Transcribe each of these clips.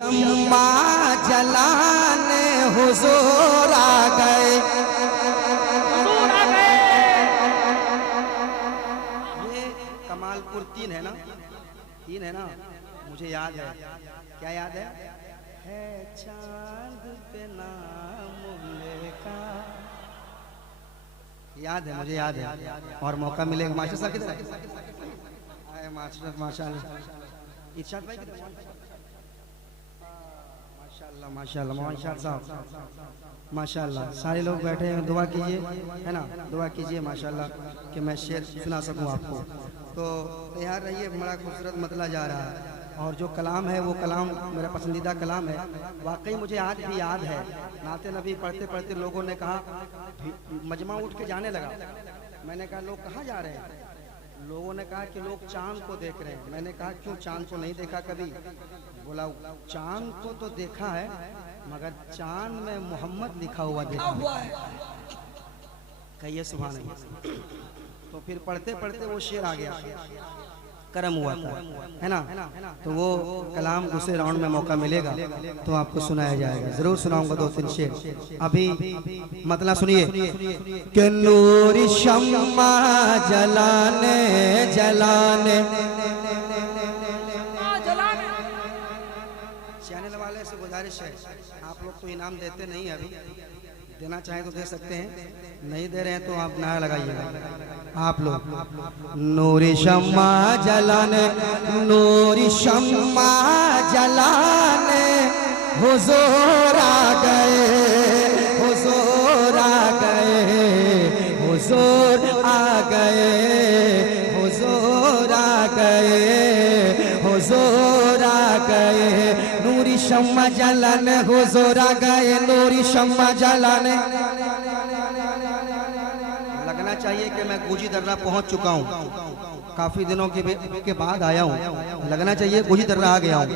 शम्मा जलाने हुजूर आ गए। ये कमालपुर तीन है ना, मुझे याद है। क्या याद है चांद पे नाम लेका, याद है, मुझे याद है। और मौका मिलेगा मास्टर साहब किधर आए? मास्टर माशाल्लाह इरशाद भाई किधर? माशाल्लाह माशाल्लाह माशाल्लाह साहब माशाल्लाह। सारे लोग बैठे हैं, दुआ कीजिए, है ना, दुआ कीजिए माशाल्लाह कि मैं शेर सुना सकूं आपको। तो तैयार रहिए, बड़ा खूबसूरत मतला जा रहा है। और जो कलाम है वो कलाम मेरा पसंदीदा कलाम है। वाकई मुझे आज भी याद है, नाते नबी पढ़ते पढ़ते लोगों ने कहा, मजमा उठ के जाने लगा। मैंने कहा लोग कहाँ जा रहे हैं? लोगों ने कहा कि लोग चांद को देख रहे हैं। मैंने कहा क्यों, चांद को नहीं देखा कभी? बोला चांद को तो देखा है मगर चांद में मोहम्मद लिखा हुआ देखा है। कहिए सुभान अल्लाह। तो फिर पढ़ते पढ़ते वो शेर आ गया, करम हुआ था, है ना। तो वो कलाम दूसरे राउंड में मौका मिलेगा तो आपको सुनाया जाएगा, जरूर सुनाऊंगा 2-3 शेर। अभी मतलब सुनिए कि नूर शम्मा जलाने जलाने, चैनल वाले से गुजारिश है, आप लोग तो इनाम देते नहीं, अभी देना चाहे तो दे सकते हैं, नहीं दे रहे हैं तो आप नारा लगाइएगा आप लोग। नूरी शम्मा जलाने, नूरी शम्मा जलाने हुजूर आ गए, हुजूर आ गए, हुजूर आ गए, हुजूर आ गए, हुजूर आ गए। नूरी शम्मा जलाने हुजूर आ गए, नूरी शम्मा जलाने। लगना चाहिए कि मैं गुजी दर्रा पहुंच चुका हूँ, काफी दिनों के बाद आया हूँ, लगना चाहिए गुजी दर्रा आ गया हूँ।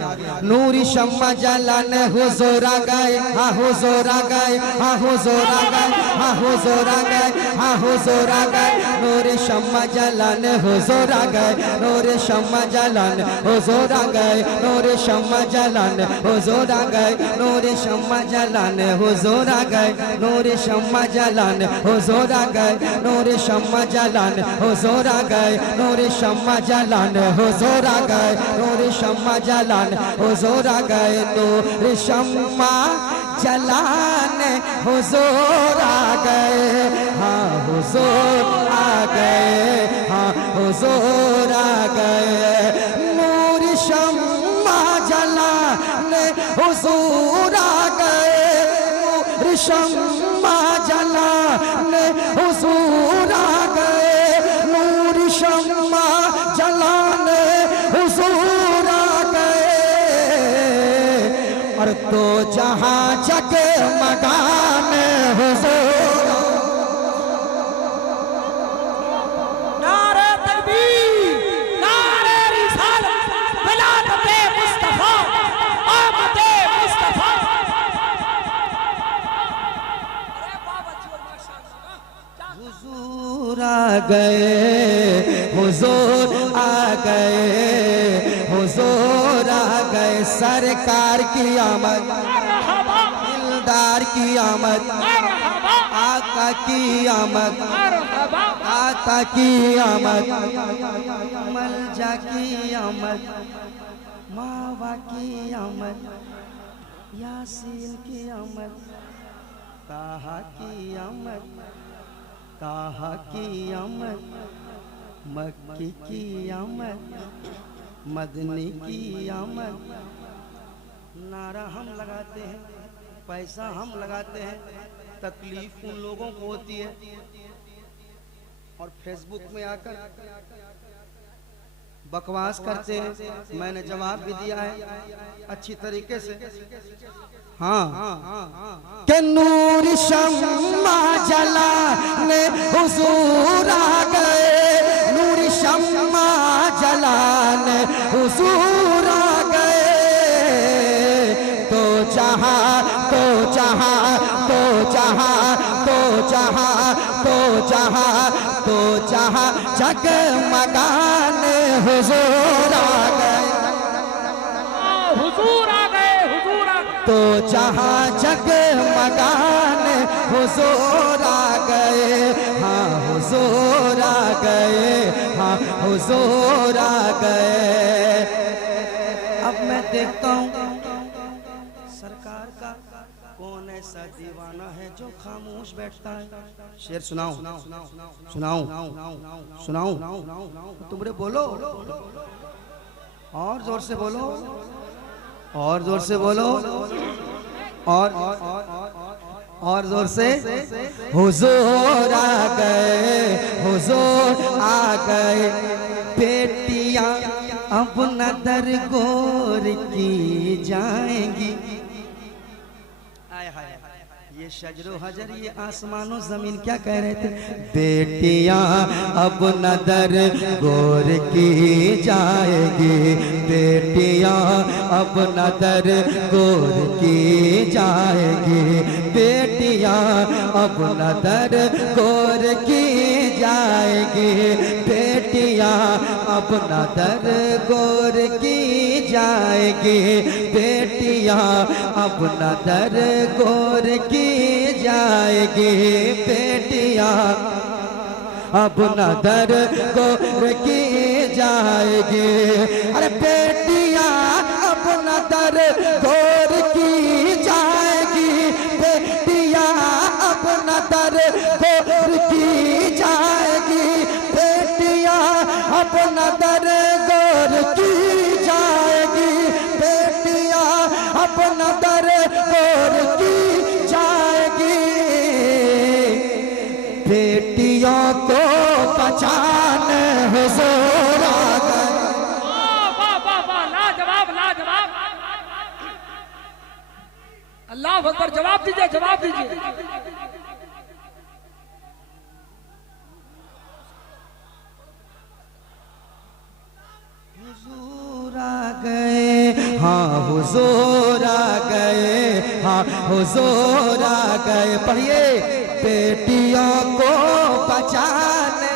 नूरी शम्मा जलाने हुजूर आ गए, हाँ हुजूर आ गए, हाँ हुजूर आ गए, हाँ हुजूर आ गए, हाँ हुजूर आ गए। नूरी शम्मा जलाने हुजूर आ गए, नूरी शम्मा जलाने हुजूर आ गए, नूरी शम्मा जलाने हुजूर आ गए, नूरी शम्मा जलाने हुजूर आ गए, नूरी शम्मा जलाने हुजूर आ गए, नूरी शम्मा जलाने हुजूर आ गए, नूरी शम्मा जलाने हुजूर आ गए, नूरी शम्मा जलाने हुजूर आ गए, नूरी शम्मा जलाने हुजूर आ गए, हाँ हुजूर आ गए, हाँ हुजूर आ गए। नूरी शम्मा जलाने हुजूर आ गए, नूरी शम्मा जलाने हुजूर आ गए, नूरी शम्मा जलाने हुजूर आ गए। और तो जहाँ जगमगाने हुजूर, नारे तकबीर, नारे रिसालत, विलादते मुस्तफा, आमदे मुस्तफा। अरे वाह बच्चों माशाअल्लाह। हुजूर आ गए, हुजूर आ गए, हुजूर आ गए। सरकार की आमद, दिलदार की आमद, आका की आमद, आका की आमद, मलजा की आमद, मावा की आमद, यासीन की आमद, ताहा की आमद, ताहा की आमद, मक्की की आमद, मदनी की आमद। नारा हम लगाते हैं, पैसा हम लगाते हैं, तकलीफ उन लोगों को होती है। और फेसबुक में आकर बकवास करते हैं, मैंने जवाब भी दिया है अच्छी तरीके से। हाँ कि नूर शम्मा जलाने हुजूर आ गए, नूर शम्मा जलाने हुजूर आ गए। तो जहाँ तो जहाँ तो जहाँ तो जहाँ तो जहाँ तो जहाँ जगमगाने हुजूर आ गए, हुजूर आ गए, तो जहाँ जगमगाने हुजूर आ गए, हाँ हुजूर आ गए, हाँ हुजूर आ गए। अब मैं देखता हूँ सरकार का कौन ऐसा दीवाना है जो खामोश बैठता है। शेर सुनाऊं सुनाऊं सुनाऊं तुमरे बोलो, और जोर से बोलो, और जोर से बोलो, और जोर से। हुजूर आ गए, हुजूर आ गए, बेटियां अब न दरगोर की जाएंगी। ये शजरो हजर, ये आसमानो जमीन क्या कह रहे थे? बेटियां अब न दरगोर की जाएगी, बेटियां अब न दरगोर की जाएगी, बेटियां अब न दरगोर की जाएगी, बेटियां अब न दरगोर की जाएगी, बेटियां अब न दरगोर की जाएगी, बेटियां अब न दरगोर की जाएगी। अरे बेटियां अब न दरगोर की जाएगी, बेटियां अब न दरगोर की जाएगी, बेटियां अब न दरगोर की जाएगी, बेटियां अब न दरगोर की जाएगी। बेटियों को बचाने हुजूर आ गए। वाह वाह वाह, लाजवाब लाजवाब। अल्लाह अकबर, जवाब दीजिए, जवाब दीजिए। हुजूर आ गए, हाँ हुजूर आ गए, हाँ हुजूर आ गए। पढ़िए, बेटियों को बचाने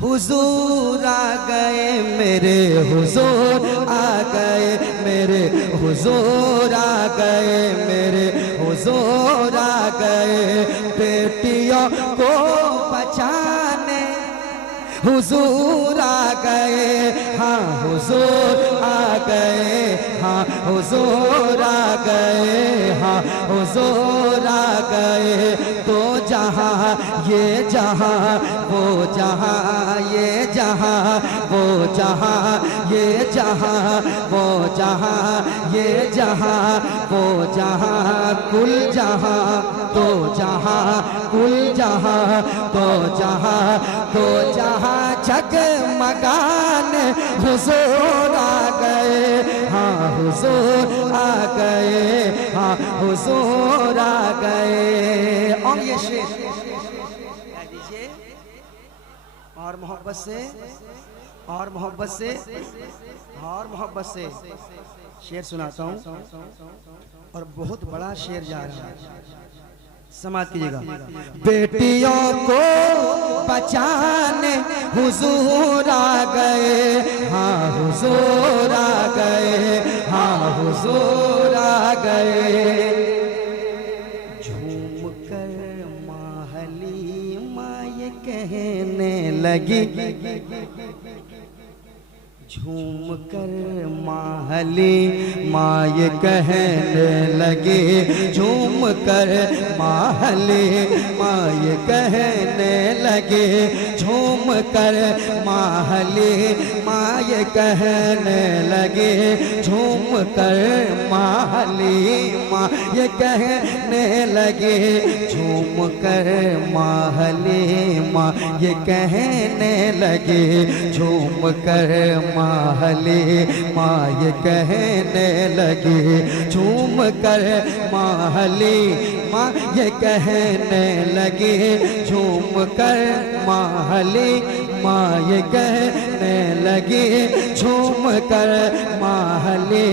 हुजूर आ गए, मेरे हुजूर आ गए, मेरे हुजूर आ गए, मेरे हुजूर आ गए, बेटियों को बचाने हुजूर आ गए, हाँ हुजूर आ गए, हाँ हुजूर आ गए, हाँ हुजूर आ गए। तो जहाँ ये जहाँ वो जहाँ, ये जहाँ वो जहाँ, ये जहाँ वो जहाँ, ये जहाँ वो जहाँ, कुल जहाँ तो जहाँ, कुल जहाँ तो जहाँ, तो जहाँ जगमगाने हुजूर आ गए, हाँ हुजूर आ गए, हाँ हुजूर आ गए। और ये शेर कह दीजिए, और मोहब्बत से, और मोहब्बत से, और मोहब्बत से शेर सुनाता हूँ, और बहुत बड़ा शेर जा रहा है, समाप्त कीजिएगा। बेटियों को बचाने हुजूर आ गए, हाँ हुजूर आ गए, हाँ हुजूर आ गए। झूम कर माहली माँ ये कहने लगी, झूम कर माहली माँ ये कहने लगी, झूम कर माहली माँ ये कहने लगे, झूम कर माहली माँ ये कहने लगे, झूम कर माहली माँ ये कहने लगे, झूम कर माहली माँ ये कहने लगे, झूम कर माहली माँ ये कहने लगे, झूम कर माहली माँ ये कहने लगे, झूम कर माहली माँ ये कहने लगे, झूम कर माहली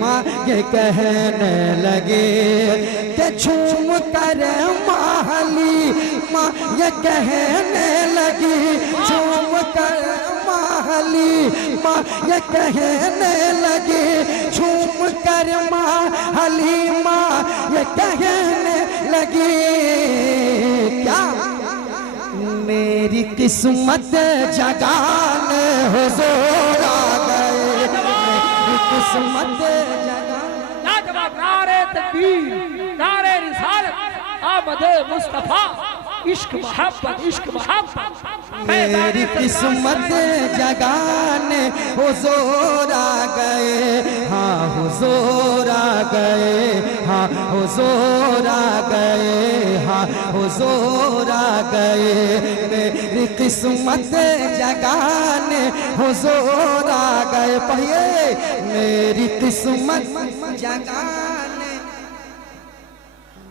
माँ ये कहने लगे, कि झूम कर माहली माँ ये कहने लगी, झूम कर हलीमा ये कहने लगी, झूम कर माँ हलीमा ये कहने लगी, क्या मेरी किस्मत जगाने हुजूर आ गए, मेरी किस्मत जगाने। लाजवाब नारे तकबीर, नारे रिसालत, आमदे मुस्तफा, इश्क मोहब्बत, इश्क मोहब्बत। मेरी किस्मत जगाने हुजूर आ गए, हाँ हुजूर आ गए, हाँ हुजूर आ गए, हाँ हुजूर आ गए। मेरी किस्मत जगाने हुजूर आ गए, पढ़िए मेरी किस्मत जगाने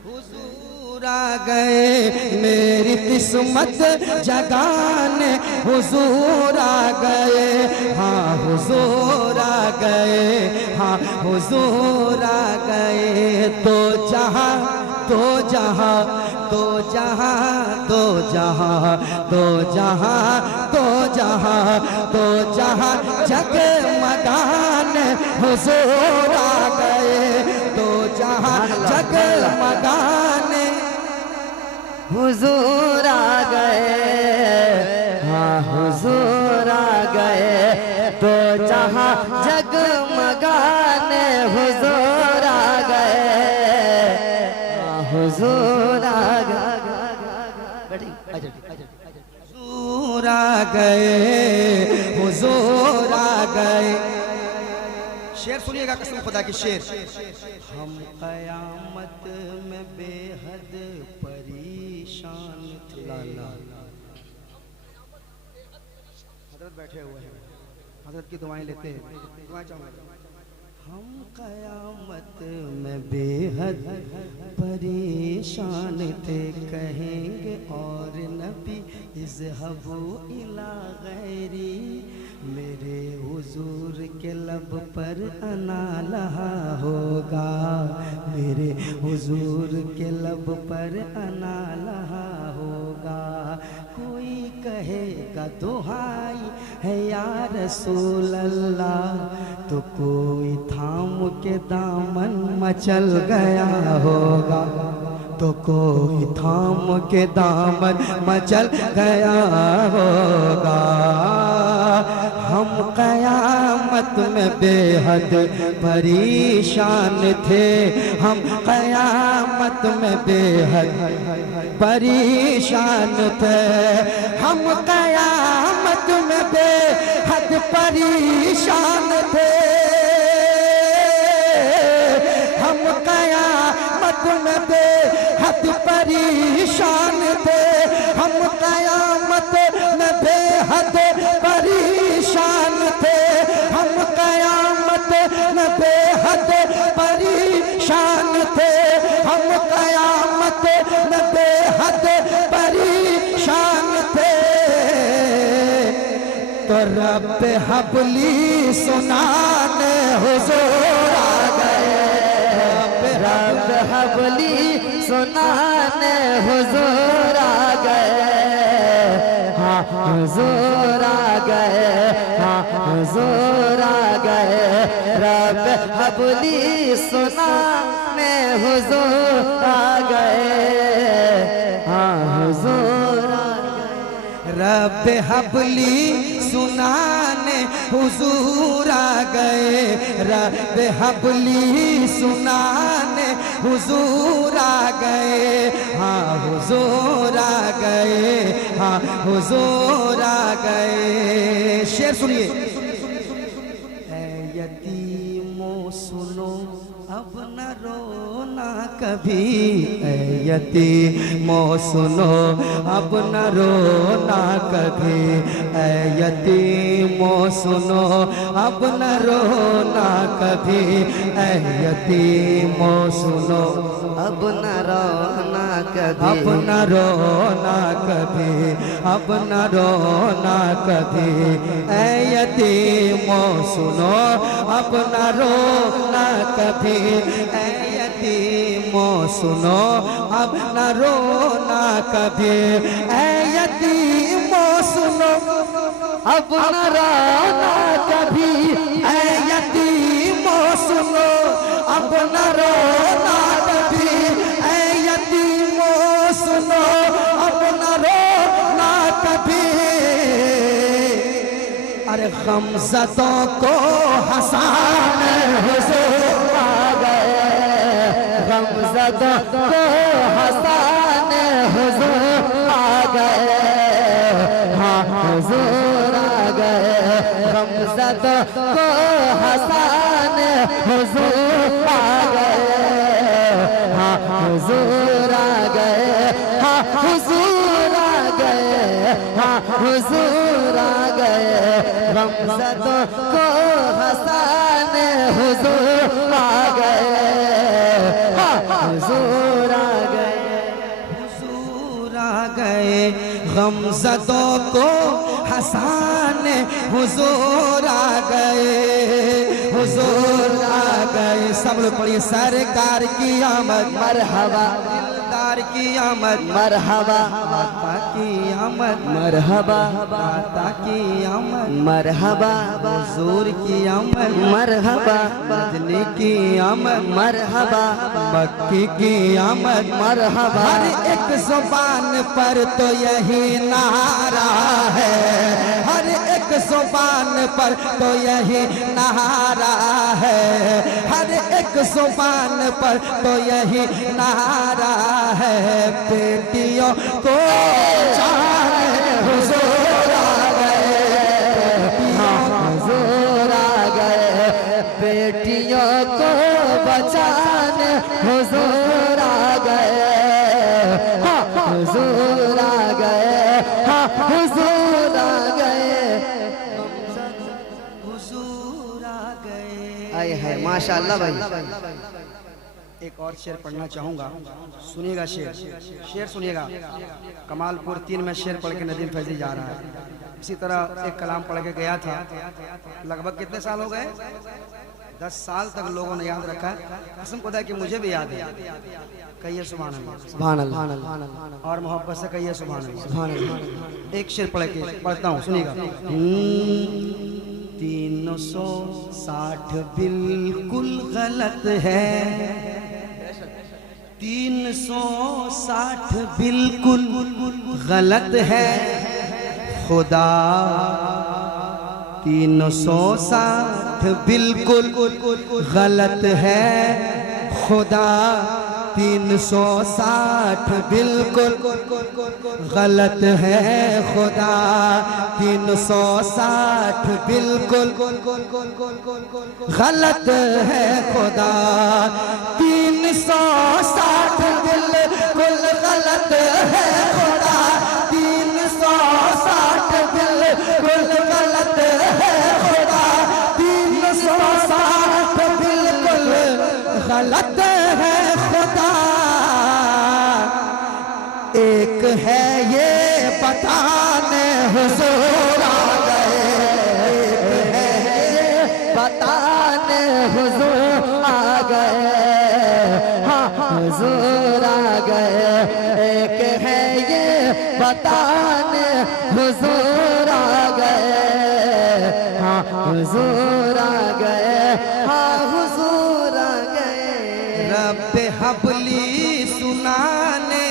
हुजूर आ गए, मेरी किस्मत जगाने हुजूर आ गए, हाँ हुजूर आ गए, हाँ हुजूर आ गए। तो जहाँ तो जहाँ तो जहाँ तो जहाँ तो जहाँ तो जहाँ तो जहाँ जगमगाने हुजूर आ गए, तो जहाँ जगमगाने हुजूर आ गए, हाँ हुजूर आ गए। तो जहाँ जगमगाने हुजूर आ गए, हाँ हुजूर आ गए। हुजूर आ गए, हुजूर आ गए। शेर सुनिएगा, कसम खुदा की शेर। हम कयामत में बेहद परेशान थे। हजरत बैठे हुए हैं, हजरत की दुआएं लेते हैं, दुआएं चाहूंगा। हम कयामत में बेहद परेशान थे, कहेंगे और नबी इज़हबू इला गैरी, मेरे हुजूर के लब पर अना लहा होगा, मेरे हुजूर के लब पर अना लहा होगा। कोई कहेगा दुहाई है या रसूल अल्लाह, तो कोई थाम के दामन मचल गया होगा, तो कोई थाम के दामन मचल गया होगा। हम कयामत में बेहद परेशान थे, हम कयामत में बेहद परेशान थे, हम कयामत में बेहद परेशान थे, हम कयामत में बेहद परेशान थे, हम कयामत में बेहद परेशान थे, हम कयामत में बेहद परेशान थे, हम कयामत में बेहद परेशान थे। तो रब हबली सुनाने हुजूर आ गए, रब हबली सुनाने हुजूर आ गए, हाँ हुजूर आ गए, हाँ हुजूर आ गए। रब हबली सुनाने हुजूर आ गए, हाँ हुजूर आ गए। रब हबली सुनाने हुजूर आ गए, रब हबली सुनाने हुजूर आ गए, हाँ हुजूर आ गए, हाँ हुजूर आ गए। शेर सुनिए। ऐ यतीमों सुनो अब न रोना कभी, ऐ यतीमों सुनो अब न रोना कभी, ऐ यतीमों सुनो अब न रोना कभी, ऐ यतीमों सुनो अब न रोना रोना कभी, अब न रोना कभी, अब न रोना कभी, ऐ यतीमो सुनो अब न रोना कभी, ऐ यतीमो सुनो अब न रोना कभी, ऐ यतीमो सुनो अब न रोना कभी, ऐ यतीमो सुनो अब न रोना कभी, ऐ यतीमो सुनो अब न रोना कभी। अरे गमज़दों को हंसाने हुज़ूर आ गए, गमज़दों को हंसाने हुज़ूर आ गए, हाँ हुज़ूर आ गए, गमज़दों को हंसाने हुज़ूर आ गए, हाँ हुज़ूर आ गए, हाँ हुज़ूर आ गए, हाँ हुज़ूर आ गए, गमज़दों को हंसाने हुज़ूर आ गए, हाँ हुज़ूर आ गए, हुज़ूर आ गए, गमज़दों को हंसाने हुज़ूर आ गए, हुज़ूर आ गए। सब लोग पढ़िए, सरकार की आमद मरहबा, दिलदार की आमद मरहबा, दाता की आमद मरहबा, दाता की आमद मरहबा, हुज़ूर की आमद मरहबा, मदनी की आमद मरहबा, मक्की की आमद मरहबा। हर एक जुबान पर तो यही नारा है, हर एक जुबान पर तो यही नारा है, हर एक जुबान पर तो यही नारा है। बेटियों को जाने हुज़ूर आ गए, हुज़ूर आ गए, बेटियों को बचाने हुज़ूर आ गए, हाँ हुज़ूर आ गए, हाँ हुज़ूर आ गए, हुज़ूर आ गए। आए है माशाअल्लाह भाई। एक और शेर पढ़ना चाहूँगा, सुनिएगा शेर, शेर सुनिएगा। कमालपुर 3 में शेर पढ़ के नदीम फैजी जा रहा है। इसी तरह एक कलाम पढ़ के गया था, लगभग कितने साल हो गए, 10 साल तक लोगों ने याद रखा। कसम खुदा कि मुझे भी याद है। कहिए सुभान अल्लाह, सुभान अल्लाह, और मोहब्बत से कहिए सुभान अल्लाह। सुभान अल्लाह। एक शेर पढ़ के पढ़ता हूँ, सुनिएगा। 360 बिल्कुल गलत है, 360 बिल्कुल गलत है, खुदा 360 बिल्कुल गलत है, खुदा 360 बिल्कुल गलत है, खुदा 360 बिल्कुल गलत है, खुदा 360 बिल्कुल गलत है, खुदा 360 बिल्कुल गलत है, खुदा 360 बिल्कुल गलत है, खुदा एक है ये बताने हुज़ूर आ गए, एक है ये बताने हुज़ूर आ गए, हाँ हुज़ूर आ गए, एक है ये बताने हुज़ूर आ गए, हाँ हुज़ूर आ गए, हाँ हुज़ूर आ गए, रब हबली सुनाने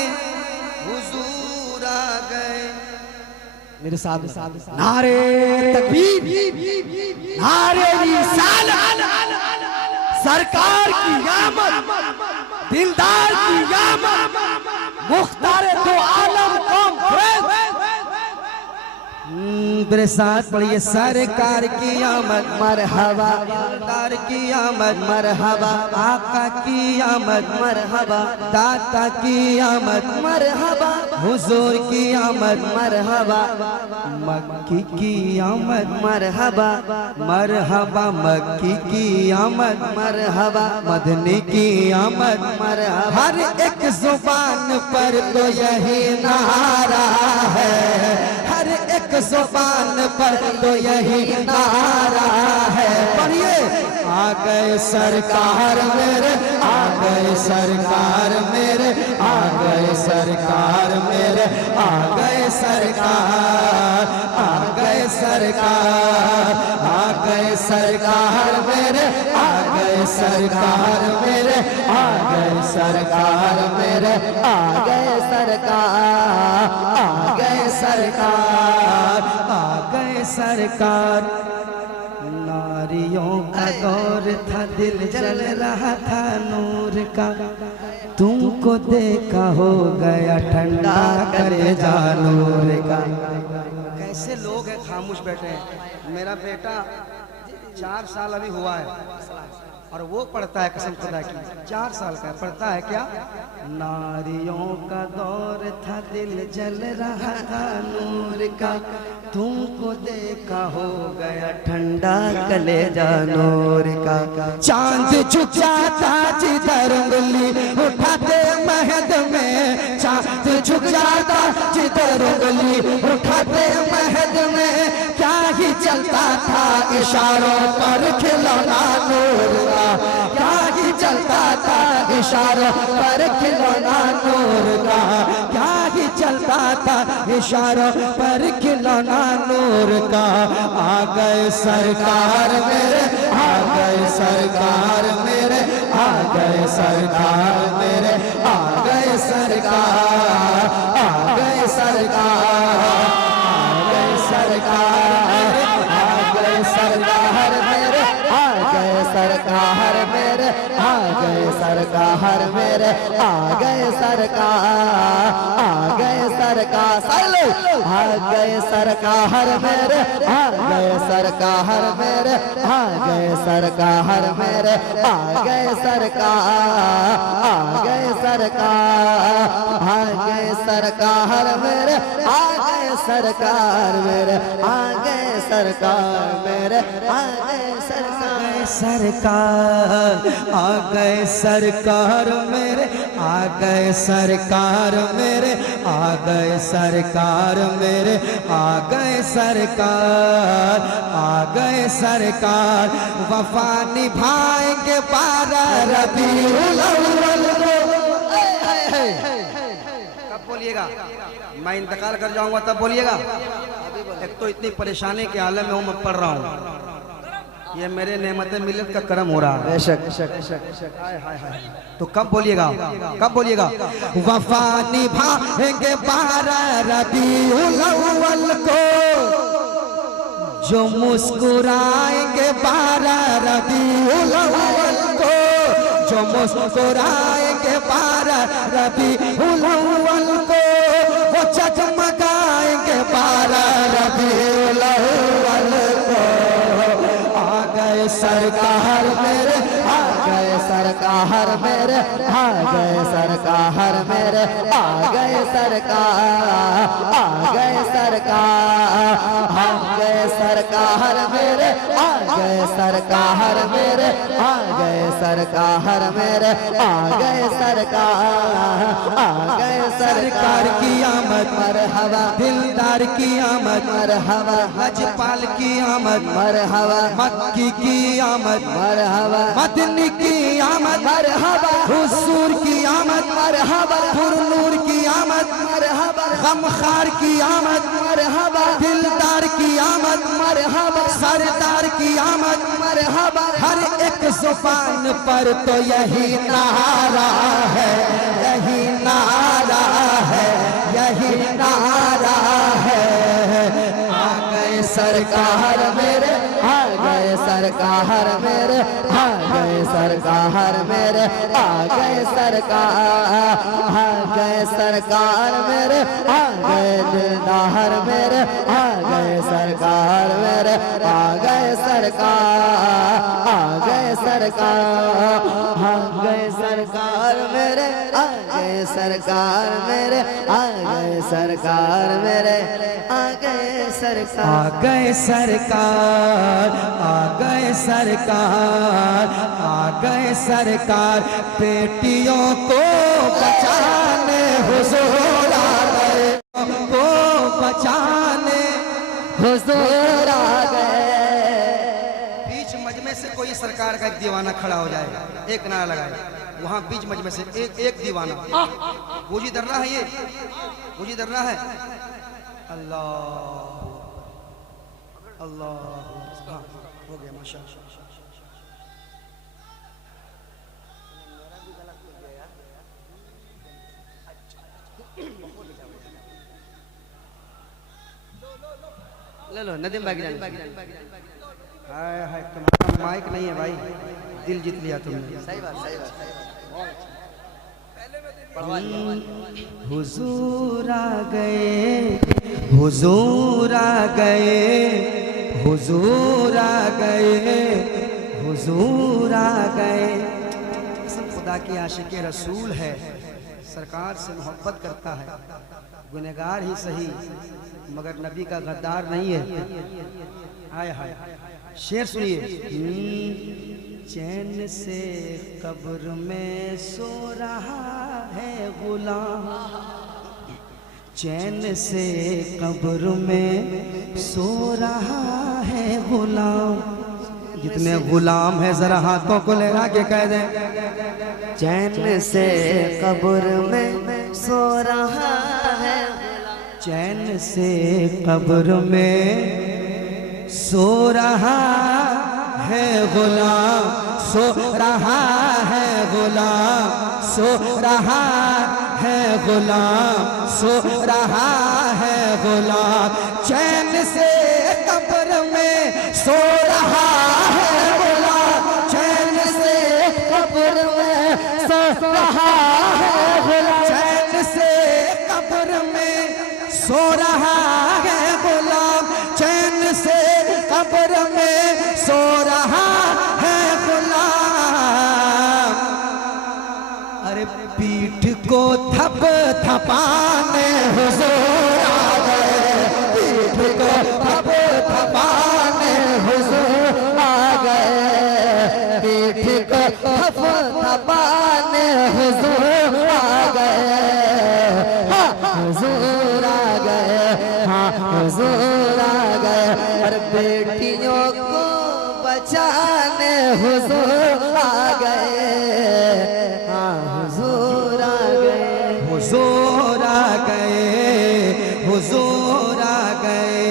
हुज़ूर आ गए। मेरे साथ नारे तकबीर, नारे रिसालत, सरकार की आमद, दिलदार की आमद, मुख्तार दो आलम कौम मेरे साथ पढ़िए सरकार की आमद मरहबा सरकार की आमद मरहबा आका की आमद मरहबा दाता की आमद मरहबा हुजूर की आमद मरहबा मक्की की आमद मरहबा मरहबा मक्की की आमद मरहबा मदनी की आमद मरहबा हर एक जुबान पर तो यही नारा है, हर एक जुबान पर तो यही नारा है। पढ़िए आ गए सरकार मेरे, आ गए सरकार मेरे, आ गए सरकार मेरे, आ गए सरकार, आ गए सरकार, आ गए सरकार मेरे, आ गए सरकार मेरे, आ गए सरकार मेरे, आ गए सरकार, आ गए सरकार, आ गए सरकार। नारियों का दौर था, दिल जल रहा था नूर का, तुमको देखा हो गया ठंडा करे जा नूर का। कैसे लोग हैं खामोश बैठे हैं। मेरा बेटा 4 साल अभी हुआ है और वो पढ़ता है, कसम खुदा की 4 साल का पढ़ता है क्या, नारियों का दौर था, दिल जल रहा था नूर का, तुमको देखा हो गया ठंडा कलेजा नूर का। चांद झुका था जिधर उंगली उठाते महद में, चांद झुका था जिधर उंगली उठाते महद में, क्या ही चलता था इशारों पर खिलौना नूर का, क्या ही चलता था इशारों पर खिलौना नूर का, क्या ही चलता था इशारों पर खिलौना नूर का। आ गए सरकार मेरे, आ गए सरकार मेरे, आ गए सरकार मेरे, आ गए सरकार, आ गए सरकार, आ गए सरकार, आ गए सरकार मेरे, आ गए सरकार मेरे, आ गए सरकार मेरे, आ गए सरकार, आ गए सरकार, सालो आ गए सरकार मेरे, आ गए सरकार मेरे, आ गए सरकार मेरे, आ गए सरकार, आ गए सरकार, आ गए सरकार मेरे, आ गए सरकार मेरे, आ गए सरकार मेरे, आ गए सरकार, आ गए सरकार मेरे, आ गए सरकार मेरे, आ गए सरकार मेरे, आ गए सरकार, आ गए सरकार। वफा निभाएंगे 12 रबीउल अव्वल को। कब बोलिएगा, मैं इंतकाल कर जाऊंगा तब बोलिएगा। एक तो इतनी परेशानी के आलम में हूँ, मैं पढ़ रहा हूँ, ये मेरे नेमत मिलत का करम हो रहा है। बेशक तो कब बोलिएगा, कब बोलिएगा, वफा निभाएंगे 12 रबीउल अव्वल को, जो मुस्कुराएंगे 12 रबीउल अव्वल को, जो मुस्कुराएंगे 12 रबीउल अव्वल को, वो जगमगाएंगे 12 रबीउल अव्वल को। आ गए सरकार मेरे, आ गए सरकार मेरे, आ गए सरकार मेरे, आ गए सरकार, आ गए सरकार, आ गए सरकार मेरे, आ गए सरकार मेरे, आ गए सरकार मेरे, आ गए सरकार, आ गए सरकार की आमद मरहबा, दिलदार की आमद मरहबा, लजपाल की आमद मरहबा, मक्की की आमद मरहबा, मदनी की आमद मरहबा, हुजूर की आमद मरहबा, हुरनूर की आमद मरहबा, गमखार की आमद मरहबा, दिलदार की आमद मरहबा, सरदार की आमद मरहबा। हर एक जुबान पर तो यही नारा है, यही नारा है, यही नारा है। आ गए सरकार मेरे, आ गए सरकार मेरे, आ गए सरकार मेरे, आ गए सरकार, आ गए सरकार मेरे, आ गए दिलदार मेरे, आ गए सरकार सरकार मेरे, आ गए सरकार, आ गए सरकार, आ गए सरकार मेरे, आ गए सरकार मेरे, आ गए सरकार मेरे, आ गए सरकार, आ गए सरकार, आ गए सरकार, आ गए सरकार, बेटियों को बचाने हुजूर आ गए, को बचाने हुजूर आ गए। बीच मजमे से कोई सरकार का एक दीवाना खड़ा हो जाए, एक नारा लगाए, वहां बीच मजमे से एक दीवाना, गोजी दर्रा है, ये गोजी दर्रा है। अल्लाह अल्लाह, हाँ हो गया माशाअल्लाह। ले लो नदीम भाई, हाय हाय, तुम्हारा माइक नहीं है भाई, दिल जीत लिया तुमने। सही बात, सही बात, सही हुजूर आ गए, हुजूर आ गए, हुजूर आ गए, हुजूर आ गए। सब खुदा की आशिक़े रसूल है, सरकार से मोहब्बत करता है, गुनहगार ही सही मगर नबी का गद्दार नहीं है। हाय हाय, शेर सुनिए। चैन से कब्र में सो रहा है गुलाम, चैन से कब्र में सो रहा है गुलाम। जितने गुलाम है जरा हाथों को लहरा के कह दें, चैन से कब्र में सो रहा है, चैन से कब्र में सो रहा है गुलाम, सो रहा है गुलाम, सो रहा है गुलाम, सो रहा है गुलाम। चैन से कब्र में सो रहा है गुलाम, चैन से कब्र में सो रहा है गुलाम, चैन से कब्र में सो रहा है गुलाम, चैन से कब्र में सो रहा है गुलाम। अरे पीठ को थप थपाने हुजूर आ गए, पीठ को थप थपाने हुजूर आ गए, पीठ को थप थपाने हुजूर आ गए, हुजूर आ गए, हाँ हुजूर आ गए। और बेटियों को बचाने हुजूर आ गए, हाँ हुजूर आ गए, हुजूर आ गए, हुजूर आ गए।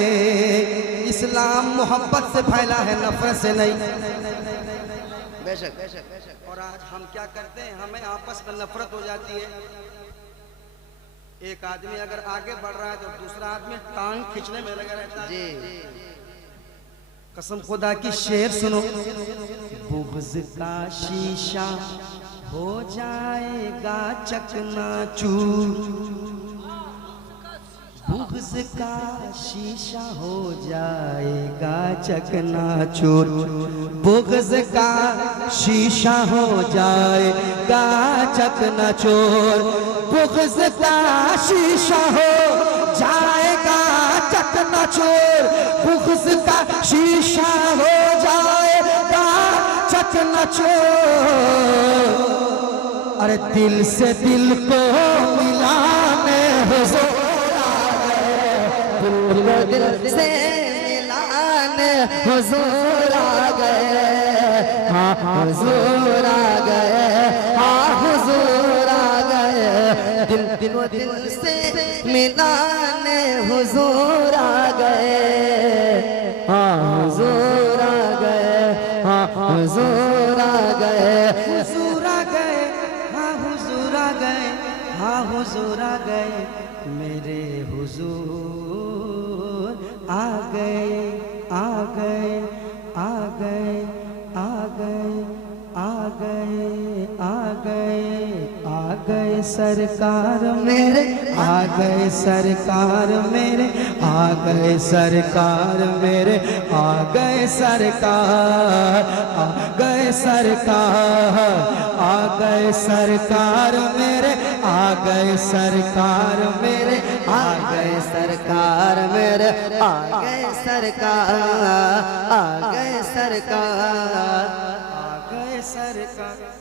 इस्लाम मोहब्बत से फैला है, नफरत से नहीं। बेशक बेशक बेशक। और आज हम क्या करते हैं, हमें आपस में नफरत हो जाती है। एक आदमी अगर आगे बढ़ रहा है तो दूसरा आदमी टांग खींचने में लगा रहता है। जी, कसम खुदा की, शेर सुनो। बुग़्ज़ का शीशा हो जाएगा चकनाचूर, बुग़्ज़ का शीशा हो जाएगा चकनाचूर, बुग़्ज़ का शीशा हो जाएगा चकनाचूर, बुग़्ज़ का शीशा हो जाएगा चकनाचूर, बुग़्ज़ का शीशा हो जाएगा चकनाचूर। अरे दिल से दिल को मिलाने हुजूर आ गए, दिल से मिलाने हुजूर आ गए, हाँ हुजूर आ गए, हाँ हुजूर आ गए। दिल से मिलाने हुजूर आ गए, हाँ हुजूर आ गए, हाँ हुजूर आ गए, हुजूर आ गए, हाँ हुजूर आ गए, हाँ हुजूर आ गए, मेरे हुजूर आ गए, आ गए, आ गए, आ गए, आ गए, आ गए, आ गए। गए सरकार मेरे, आ गए सरकार मेरे, आ गए सरकार मेरे, आ गए सरकार, आ गए सरकार, आ गए सरकार मेरे, आ गए सरकार मेरे, आ गए सरकार मेरे, आ गए सरकार, आ गए सरकार, आ गए सरकार।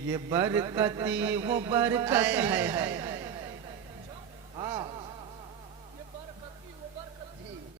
ये बरकती वो बरकत है। हाँ